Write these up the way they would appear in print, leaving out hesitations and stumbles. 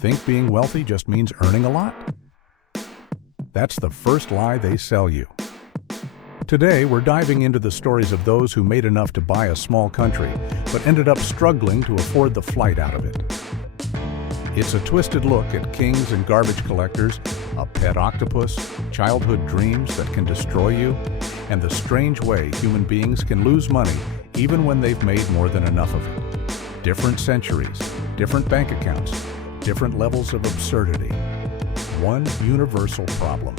Think being wealthy just means earning a lot? That's the first lie they sell you. Today, we're diving into the stories of those who made enough to buy a small country, but ended up struggling to afford the flight out of it. It's a twisted look at kings and garbage collectors, a pet octopus, childhood dreams that can destroy you, and the strange way human beings can lose money even when they've made more than enough of it. Different centuries, different bank accounts, different levels of absurdity. One universal problem.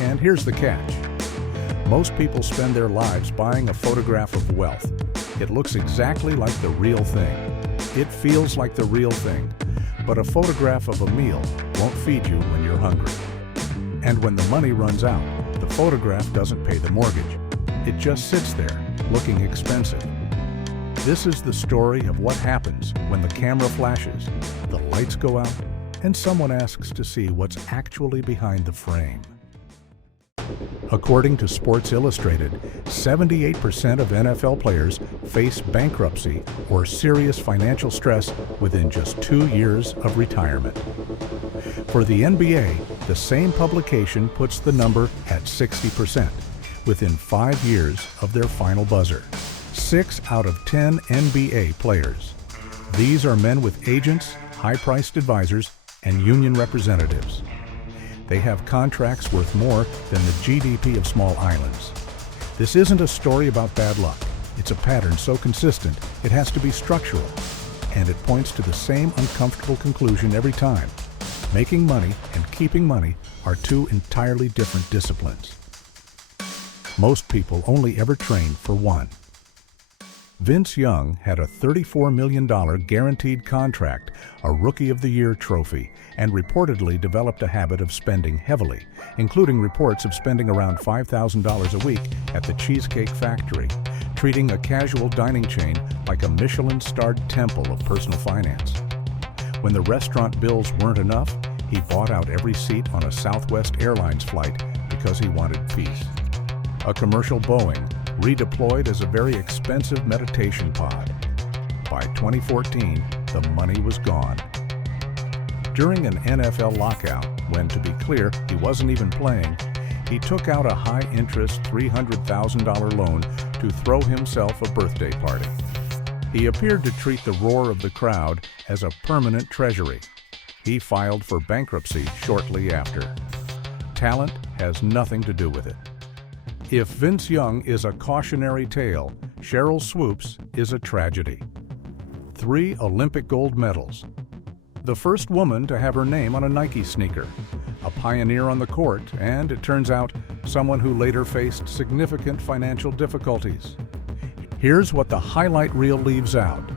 And here's the catch. Most people spend their lives buying a photograph of wealth. It looks exactly like the real thing. It feels like the real thing. But a photograph of a meal won't feed you when you're hungry. And when the money runs out, the photograph doesn't pay the mortgage. It just sits there, looking expensive. This is the story of what happens when the camera flashes, the lights go out, and someone asks to see what's actually behind the frame. According to Sports Illustrated, 78% of NFL players face bankruptcy or serious financial stress within just 2 years of retirement. For the NBA, the same publication puts the number at 60%, within 5 years of their final buzzer. 6 out of 10 NBA players. These are men with agents, high-priced advisors, and union representatives. They have contracts worth more than the GDP of small islands. This isn't a story about bad luck. It's a pattern so consistent it has to be structural. And it points to the same uncomfortable conclusion every time. Making money and keeping money are two entirely different disciplines. Most people only ever train for one. Vince Young had a $34 million guaranteed contract, a Rookie of the Year trophy, and reportedly developed a habit of spending heavily, including reports of spending around $5,000 a week at the Cheesecake Factory, treating a casual dining chain like a Michelin-starred temple of personal finance. When the restaurant bills weren't enough, he bought out every seat on a Southwest Airlines flight because he wanted peace. A commercial Boeing redeployed as a very expensive meditation pod. By 2014, the money was gone. During an NFL lockout, when, to be clear, he wasn't even playing, he took out a high-interest $300,000 loan to throw himself a birthday party. He appeared to treat the roar of the crowd as a permanent treasury. He filed for bankruptcy shortly after. Talent has nothing to do with it. If Vince Young is a cautionary tale, Sheryl Swoopes is a tragedy. 3 Olympic gold medals. The first woman to have her name on a Nike sneaker. A pioneer on the court, and it turns out, someone who later faced significant financial difficulties. Here's what the highlight reel leaves out.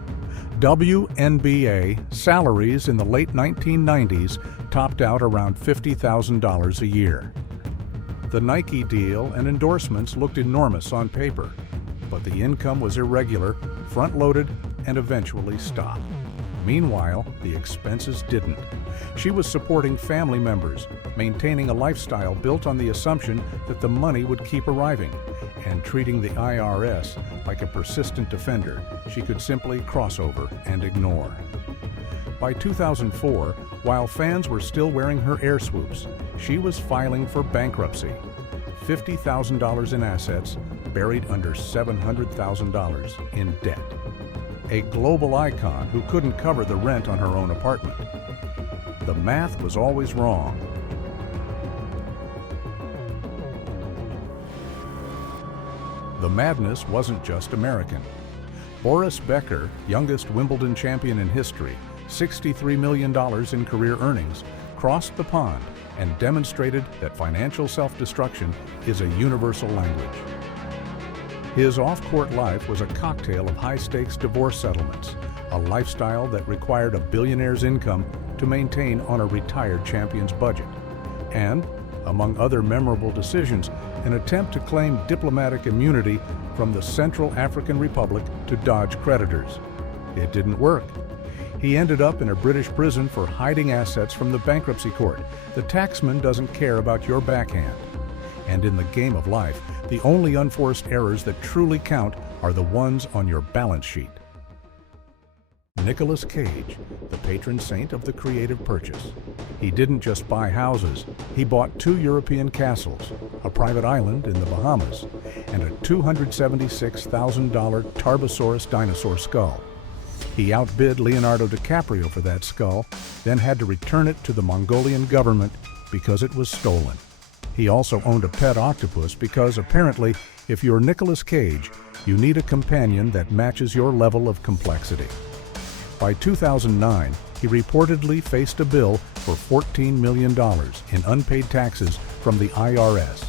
WNBA salaries in the late 1990s topped out around $50,000 a year. The Nike deal and endorsements looked enormous on paper, but the income was irregular, front-loaded, and eventually stopped. Meanwhile, the expenses didn't. She was supporting family members, maintaining a lifestyle built on the assumption that the money would keep arriving, and treating the IRS like a persistent offender she could simply cross over and ignore. By 2004, while fans were still wearing her air swoops, she was filing for bankruptcy. $50,000 in assets buried under $700,000 in debt. A global icon who couldn't cover the rent on her own apartment. The math was always wrong. The madness wasn't just American. Boris Becker, youngest Wimbledon champion in history, $63 million in career earnings, crossed the pond and demonstrated that financial self-destruction is a universal language. His off-court life was a cocktail of high-stakes divorce settlements, a lifestyle that required a billionaire's income to maintain on a retired champion's budget, and, among other memorable decisions, an attempt to claim diplomatic immunity from the Central African Republic to dodge creditors. It didn't work. He ended up in a British prison for hiding assets from the bankruptcy court. The taxman doesn't care about your backhand. And in the game of life, the only unforced errors that truly count are the ones on your balance sheet. Nicolas Cage, the patron saint of the creative purchase. He didn't just buy houses, he bought 2 European castles, a private island in the Bahamas, and a $276,000 Tarbosaurus dinosaur skull. He outbid Leonardo DiCaprio for that skull, then had to return it to the Mongolian government because it was stolen. He also owned a pet octopus because apparently, if you're Nicolas Cage, you need a companion that matches your level of complexity. By 2009, he reportedly faced a bill for $14 million in unpaid taxes from the IRS.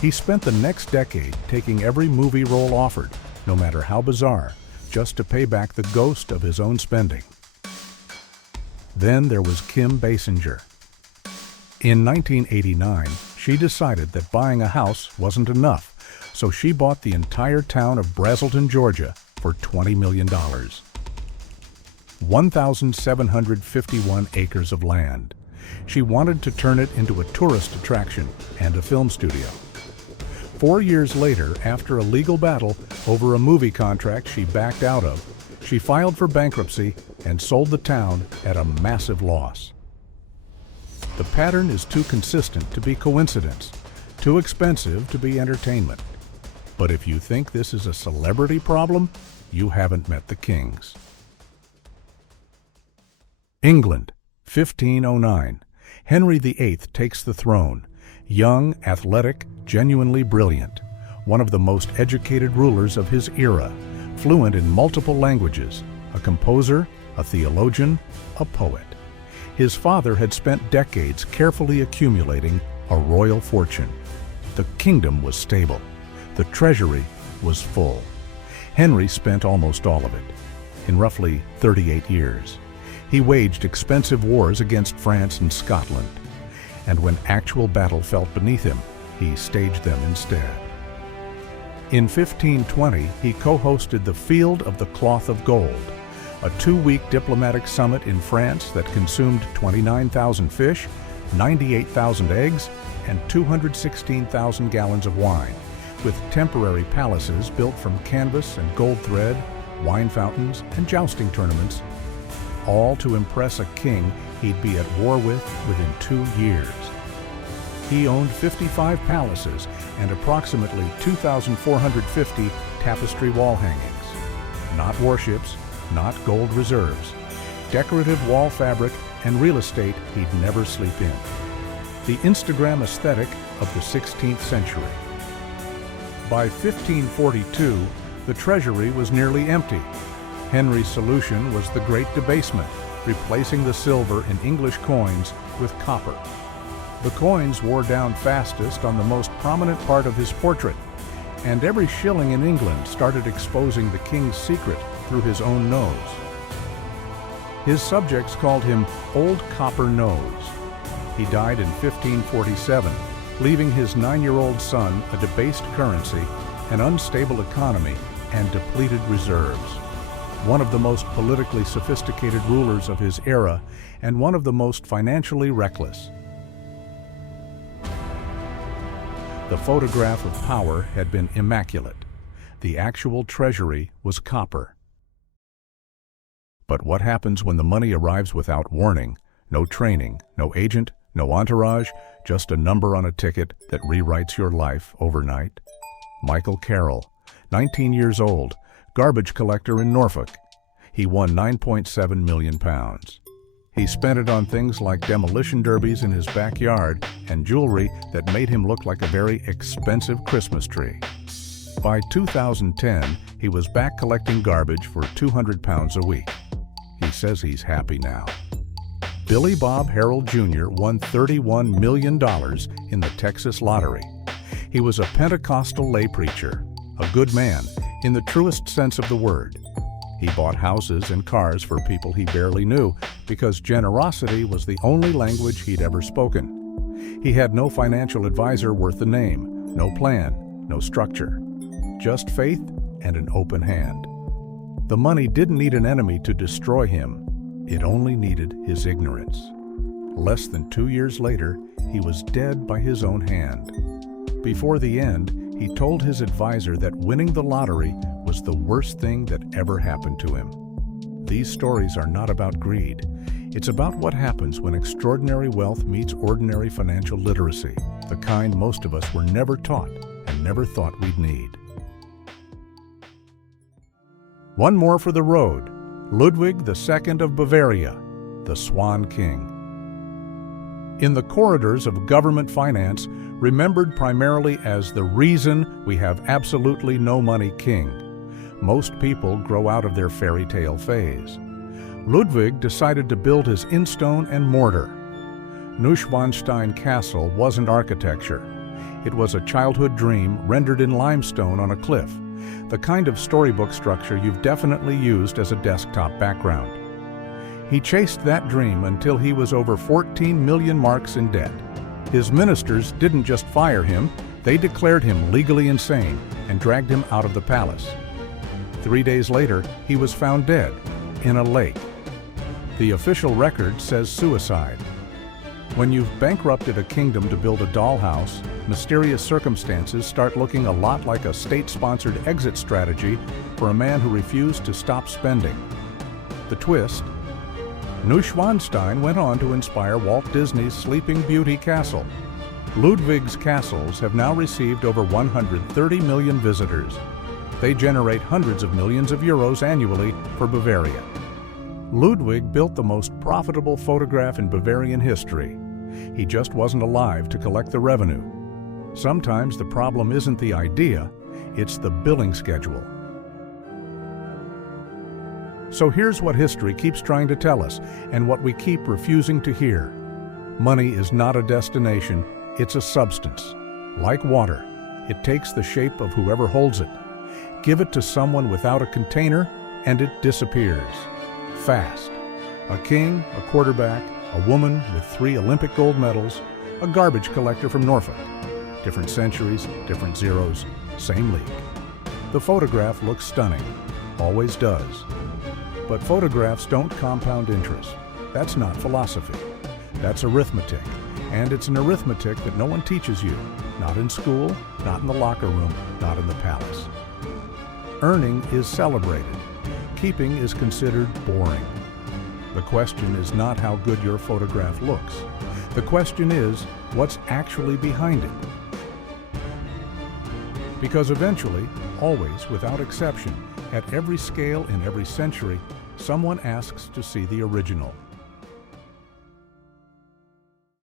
He spent the next decade taking every movie role offered, no matter how bizarre, just to pay back the ghost of his own spending. Then there was Kim Basinger. In 1989, she decided that buying a house wasn't enough, so she bought the entire town of Brazelton, Georgia for $20 million. 1,751 acres of land. She wanted to turn it into a tourist attraction and a film studio. 4 years later, after a legal battle over a movie contract she backed out of, she filed for bankruptcy and sold the town at a massive loss. The pattern is too consistent to be coincidence, too expensive to be entertainment. But if you think this is a celebrity problem, you haven't met the kings. England, 1509. Henry VIII takes the throne. Young, athletic, genuinely brilliant. One of the most educated rulers of his era. Fluent in multiple languages. A composer, a theologian, a poet. His father had spent decades carefully accumulating a royal fortune. The kingdom was stable. The treasury was full. Henry spent almost all of it, in roughly 38 years. He waged expensive wars against France and Scotland, and when actual battle felt beneath him, he staged them instead. In 1520, he co-hosted the Field of the Cloth of Gold, a 2-week diplomatic summit in France that consumed 29,000 fish, 98,000 eggs, and 216,000 gallons of wine, with temporary palaces built from canvas and gold thread, wine fountains, and jousting tournaments, all to impress a king he'd be at war with within 2 years. He owned 55 palaces and approximately 2,450 tapestry wall hangings. Not warships, not gold reserves. Decorative wall fabric and real estate he'd never sleep in. The Instagram aesthetic of the 16th century. By 1542, the treasury was nearly empty. Henry's solution was the Great Debasement, replacing the silver in English coins with copper. The coins wore down fastest on the most prominent part of his portrait, and every shilling in England started exposing the king's secret through his own nose. His subjects called him Old Copper Nose. He died in 1547, leaving his 9-year-old son a debased currency, an unstable economy, and depleted reserves. One of the most politically sophisticated rulers of his era, and one of the most financially reckless. The photograph of power had been immaculate. The actual treasury was copper. But what happens when the money arrives without warning? No training, no agent, no entourage, just a number on a ticket that rewrites your life overnight? Michael Carroll, 19 years old, garbage collector in Norfolk. He won £9.7 million. He spent it on things like demolition derbies in his backyard and jewelry that made him look like a very expensive Christmas tree. By 2010, he was back collecting garbage for £200 a week. He says he's happy now. Billy Bob Harold Jr. won $31 million in the Texas lottery. He was a Pentecostal lay preacher, a good man in the truest sense of the word. He bought houses and cars for people he barely knew because generosity was the only language he'd ever spoken. He had no financial advisor worth the name, no plan, no structure, just faith and an open hand. The money didn't need an enemy to destroy him. It only needed his ignorance. Less than 2 years later, he was dead by his own hand. Before the end, he told his advisor that winning the lottery was the worst thing that ever happened to him. These stories are not about greed. It's about what happens when extraordinary wealth meets ordinary financial literacy, the kind most of us were never taught and never thought we'd need. One more for the road. Ludwig II of Bavaria, the Swan King. In the corridors of government finance, remembered primarily as the reason we have absolutely no money king, most people grow out of their fairy tale phase. Ludwig decided to build his in stone and mortar. Neuschwanstein Castle wasn't architecture. It was a childhood dream rendered in limestone on a cliff, the kind of storybook structure you've definitely used as a desktop background. He chased that dream until he was over 14 million marks in debt. His ministers didn't just fire him, they declared him legally insane and dragged him out of the palace. 3 days later, he was found dead in a lake. The official record says suicide. When you've bankrupted a kingdom to build a dollhouse, mysterious circumstances start looking a lot like a state-sponsored exit strategy for a man who refused to stop spending. The twist: Neuschwanstein went on to inspire Walt Disney's Sleeping Beauty Castle. Ludwig's castles have now received over 130 million visitors. They generate hundreds of millions of euros annually for Bavaria. Ludwig built the most profitable photograph in Bavarian history. He just wasn't alive to collect the revenue. Sometimes the problem isn't the idea, it's the billing schedule. So here's what history keeps trying to tell us, and what we keep refusing to hear. Money is not a destination, it's a substance. Like water, it takes the shape of whoever holds it. Give it to someone without a container, and it disappears. Fast. A king, a quarterback, a woman with 3 Olympic gold medals, a garbage collector from Norfolk. Different centuries, different zeros, same league. The photograph looks stunning, always does. But photographs don't compound interest. That's not philosophy. That's arithmetic. And it's an arithmetic that no one teaches you. Not in school, not in the locker room, not in the palace. Earning is celebrated. Keeping is considered boring. The question is not how good your photograph looks. The question is, what's actually behind it? Because eventually, always without exception, at every scale in every century, someone asks to see the original.